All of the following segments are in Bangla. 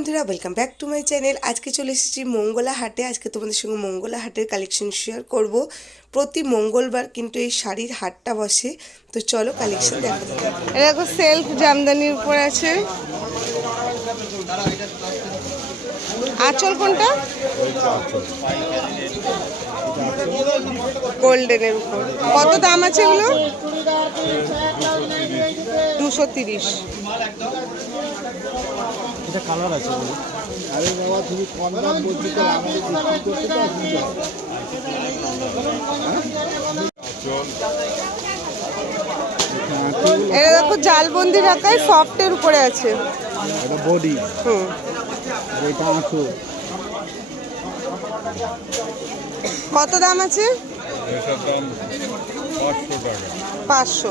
বন্ধুরা welcome back to my channel আজকে চলে এসেছি মঙ্গলা হাটে। আজকে তোমাদের সঙ্গে মঙ্গলা হাটের কালেকশন শেয়ার করব। প্রতি মঙ্গলবার কিন্তু এই শাড়ির হাটটা বসে। তো চলো কালেকশন দেখা। দেখো সেলফ জামদানির উপর আছে। আঁচল কোনটা? গোল্ডেনের উপর। কত দাম আছে এগুলো? দুশো তিরিশ। এটা কালার আছে আরে বাবা তুমি দাম বলছো তো এটা দেখো জালবন্দি রাখায় সফটের উপরে আছে। এটা বডি। হুম। এটা আছে কত দাম আছে? এটার দাম 500 টাকা। 500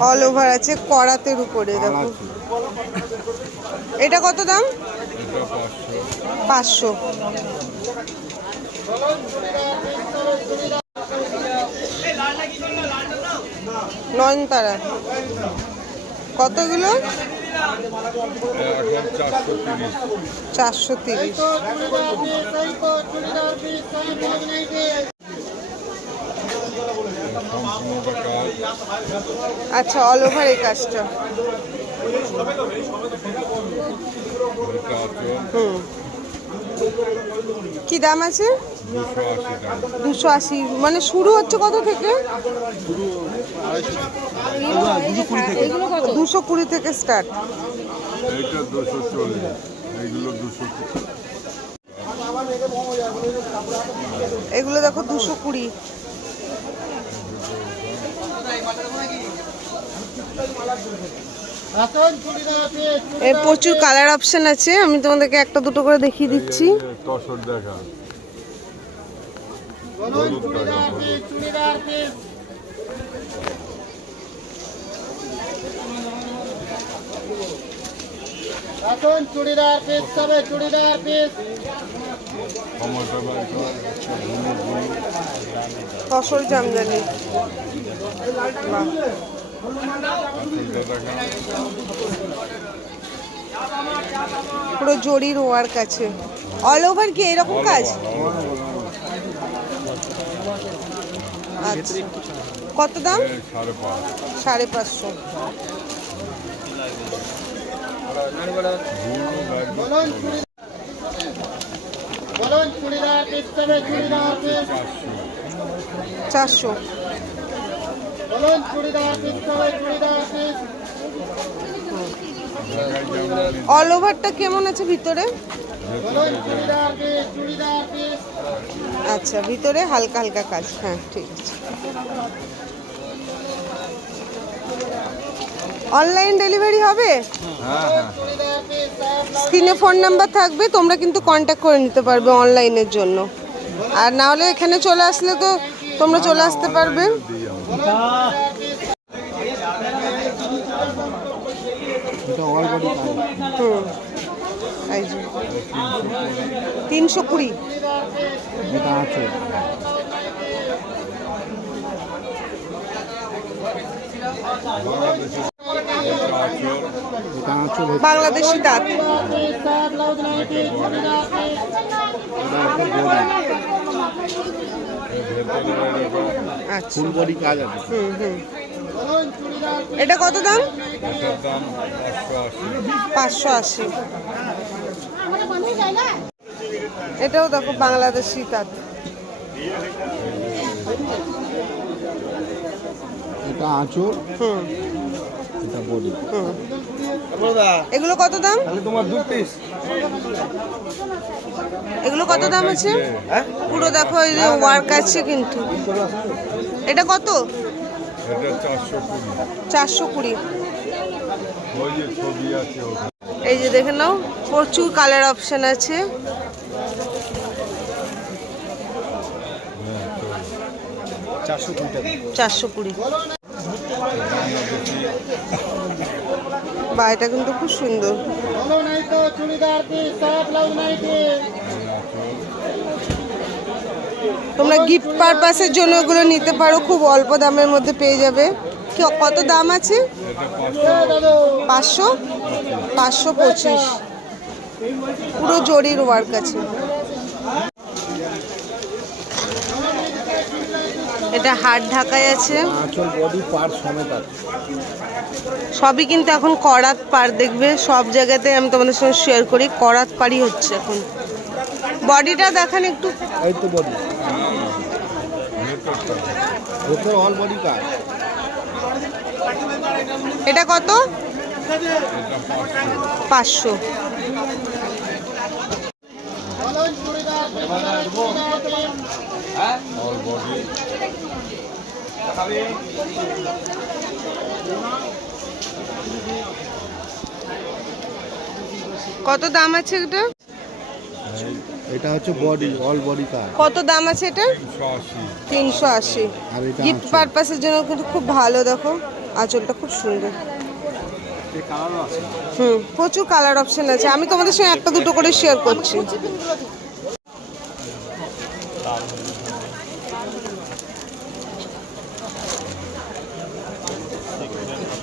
অল ওভার আছে করাতের উপরে দেখো। এটা কত দাম? পাঁচশো। নয়নতারা। কতগুলো? চারশো তিরিশ চারশো তিরিশ সম্পূর্ণটা কাজ আচ্ছা অল ওভার এই কাজটা। হুম। কি দাম আছে? দুশো আশি। মানে শুরু হচ্ছে কত থেকে? দুশো কুড়ি থেকে স্টার্ট এগুলো দেখো দুশো কুড়ি। এর প্রচুর কালার অপশন আছে, আমি তোমাদেরকে একটা দুটো করে দেখিয়ে দিচ্ছি তসর দেখা। এখন চুড়িদার পিস তবে চুড়িদার পিস পুরো জরির ওয়ার্ক আছে। অল ওভার কি এরকম কাজ? আচ্ছা। কত দাম? সাড়ে পাঁচশো। চারশো। বলুন চুড়িদার পিস তবে চুড়িদার পিস অল ওভারটা কেমন আছে ভিতরে? আচ্ছা ভিতরে হালকা হালকা কাজ। হ্যাঁ ঠিক আছে। অনলাইন ডেলিভারি হবে? স্ক্রিনে ফোন নাম্বার থাকবে তোমরা কিন্তু কন্ট্যাক্ট করে নিতে পারবে অনলাইনের জন্য। আর না হলে এখানে চলে আসলে তো তোমরা চলে আসতে পারবে। তিনশো কুড়ি। আঁচো বাংলাদেশে দাঁত। আচ্ছা। ফুল বডি কাজ আছে। হুম হুম। এটা কত দাম? পাঁচশো আশি। এটাও দেখো বাংলাদেশি তাঁত। এটা আঁচো হুম। এটা বডি। হুম। এগুলো কত দাম? তোমার দু পিস। এগুলো কত দাম আছে? পুরো দেখো এই যে ওয়ার্ক আছে কিন্তু। এটা কত? এটা চারশো কুড়ি। এই যে দেখে নাও প্রচুর কালার অপশন আছে। চারশো কুড়ি চারশো কুড়ি। বা এটা কিন্তু খুব সুন্দর। তোমরা গিফট পারপাসের জন্য ওগুলো নিতে পারো খুব অল্প দামের মধ্যে পেয়ে যাবে। কি কত দাম আছে? পাঁচশো? পাঁচশো পঁচিশ। পুরো জরির ওয়ার্ক আছে। এটা হাট ঢাকায় আছে। আঁচল বডি পার সমেত আছে। সবই কিন্তু এখন করাত পার দেখবে? সব জায়গাতে আমি তোমাদের সঙ্গে শেয়ার করি করাত পারই হচ্ছে এখন। বডিটা দেখান একটু। এই তো বডি অল বডি কার এটা কত? পাঁচশো। অল বডি কত দাম আছে এটা? এটা হচ্ছে বডি অল বডি কার। কত দাম আছে এটা? তিনশো আশি। গিফট পারপাসের জন্য কিন্তু খুব ভালো দেখো। আঁচলটা খুব সুন্দর। হুম প্রচুর কালার অপশন আছে। আমি তোমাদের সঙ্গে একটা দুটো করে শেয়ার করছি।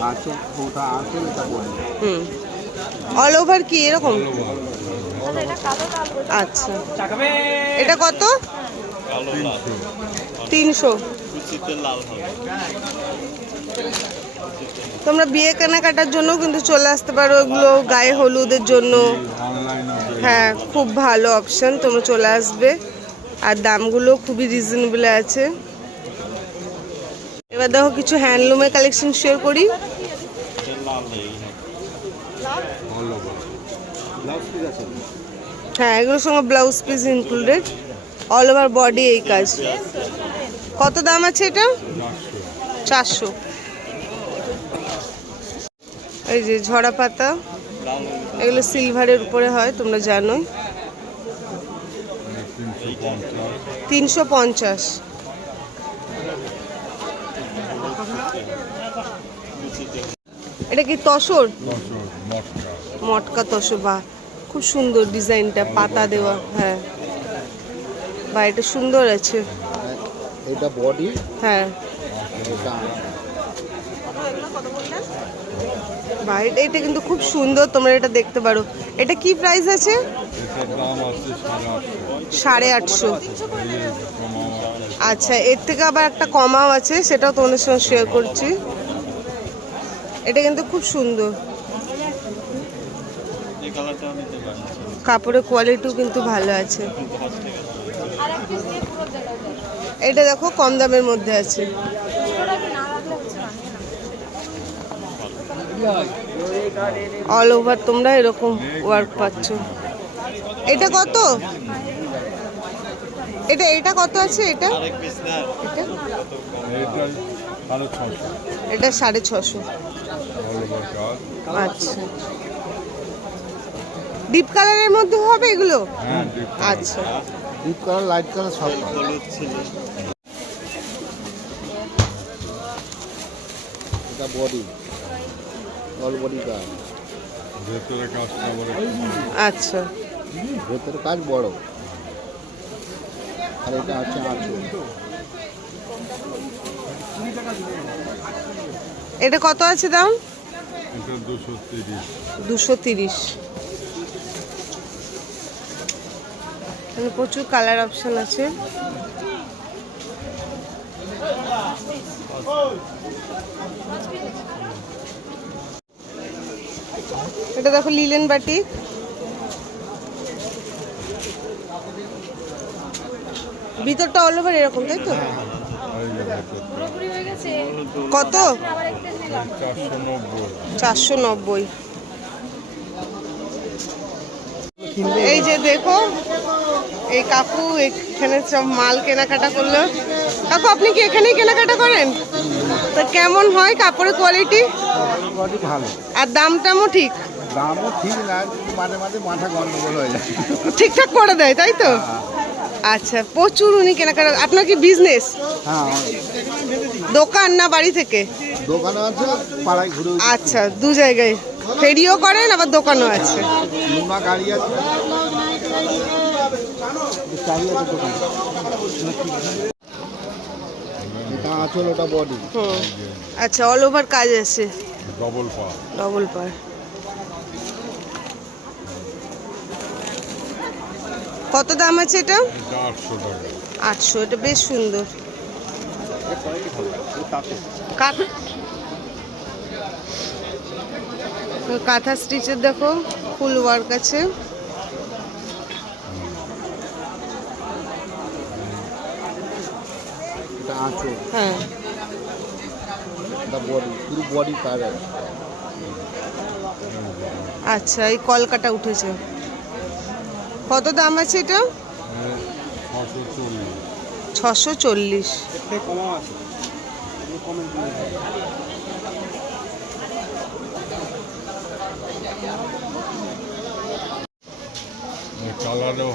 এটা হুম। অল ওভার কি এরকম? আচ্ছা। এটা কত? তিনশো। তোমরা বিয়ে কেনাকাটার জন্য কিন্তু চলে আসতে পারো এগুলো, গায়ে হলুদের জন্য। হ্যাঁ খুব ভালো অপশন তোমরা চলে আসবে। আর দামগুলো খুবই রিজনেবল আছে। এবার দেখো কিছু হ্যান্ডলুমের কালেকশন শেয়ার করি। হ্যাঁ এগুলোর সঙ্গে blouse piece included all over body এই কাজ। কত দাম আছে এটা? চারশো। এই যে ঝরা পাতা। এগুলো সিলভারের উপরে হয়, তোমরা জানোই। তিনশো পঞ্চাশ। এটা কি তসর? মটকা। তসর বা খুব সুন্দর ডিজাইনটা পাতা দেওয়া হ্যাঁ। বা এটা সুন্দর আছে। এটা বডি? হ্যাঁ। বা এটা কিন্তু খুব সুন্দর তোমরা এটা দেখতে পারো। এটা কি প্রাইস আছে? সাড়ে আটশো। আচ্ছা এর থেকে আবার একটা কমাও আছে সেটাও তোমাদের সঙ্গে শেয়ার করছি। এটা কিন্তু খুব সুন্দর। কাপড়ের কোয়ালিটিও কিন্তু ভালো আছে। এটা দেখো কম দামের মধ্যে আছে। অল ওভার তোমরা এরকম ওয়ার্ক পাচ্ছ। এটা কত? এটা এটা কত আছে এটা? এটা? এটা এটা সাড়ে ছশো ছশো অল ওভার কাজ আচ্ছা। ডিপ কালারের মধ্যে হবে এগুলো? হ্যাঁ আচ্ছা। ডিপ কালার লাইট কালার সব এটা বডি অল বডি কার ভেতরে কাজটা আবার আচ্ছা। ভেতরে কাজ বড়। আর এটা আঁচল। এটা কত আছে দাম? দুশো তিরিশ। প্রচুর কালার অপশন আছে। এটা দেখো লিলেন বাটি। ভিতরটা অল ওভার এরকম, তাই তো? কত? চারশো নব্বই। এই যে দেখো এই কাকু এখানে সব মাল কেনাকাটা করল। কাকু আপনি কি এখানেই কেনাকাটা করেন? তো কেমন হয় কাপড়ের কোয়ালিটি ভালো। আর দাম টামও ঠিক? দামও ঠিক না মাঝে মাঝে মাথা গন্ডগোল হয়ে যায়। ঠিকঠাক করে দেয় তাই তো? আচ্ছা প্রচুর উনি কেনাকাটা আপনার কি বিজনেস হ্যাঁ দোকান না বাড়ি থেকে? দোকানে আছে পাড়ায় ঘুরে আচ্ছা দু জায়গায়। ফেরিও করেন আবার দোকানও আছে? আচ্ছা অল ওভার কাজ আছে। ডবল পা ডবল পার কত দাম আছে এটা? আটশো এটা বেশ সুন্দর। কাঁথা কাঁথা স্টিচের দেখো ফুল ওয়ার্ক আছে। এটা হ্যাঁ। এটা বডি পুরো বডি কাজ আছে। আচ্ছা এই কলকাটা উঠেছে। কত দাম আছে এটা? ছশো চল্লিশ।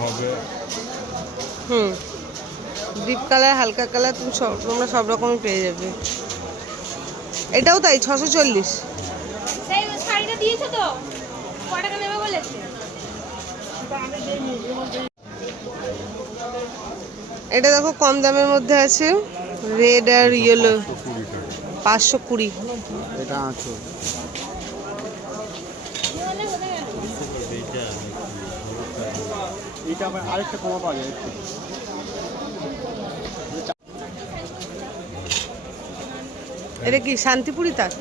হবে। হুম। ডিপ কালার হালকা কালার তুমি সব তোমরা সব রকমই পেয়ে যাবে। এটাও তাই ছশো চল্লিশ। দিয়েছ তো? ক নেবে বলেছে? এটা দেখো কম দামের মধ্যে আছে। রেড আর ইয়েলো পাঁচশো কুড়ি। এটা আঁচল। এটা আরেকটা কমা পাওয়া যায়। এটা কি শান্তিপুরি তাঁত?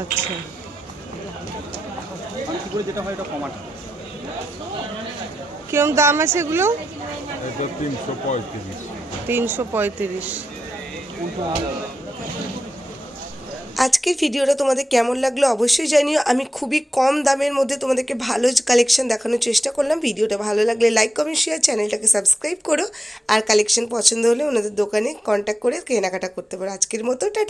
আচ্ছা। শান্তিপুরে যেটা হয় এটা কমাটা কিরম দাম আছে এগুলো? এটা তিনশো পঁয়ত্রিশ। তিনশো পঁয়ত্রিশ। আজকের ভিডিওটা তোমাদের কেমন লাগল অবশ্যই জানিও। আমি খুবই কম দামের মধ্যে তোমাদেরকে ভালো কালেকশন দেখানোর চেষ্টা করলাম। ভিডিওটা ভালো লাগলে লাইক কমেন্ট শেয়ার চ্যানেলটাকে সাবস্ক্রাইব করো। আর কালেকশন পছন্দ হলে ওনাদের দোকানে কন্ট্যাক্ট করে কেনাকাটা করতে পারো। আজকের মতো টাটা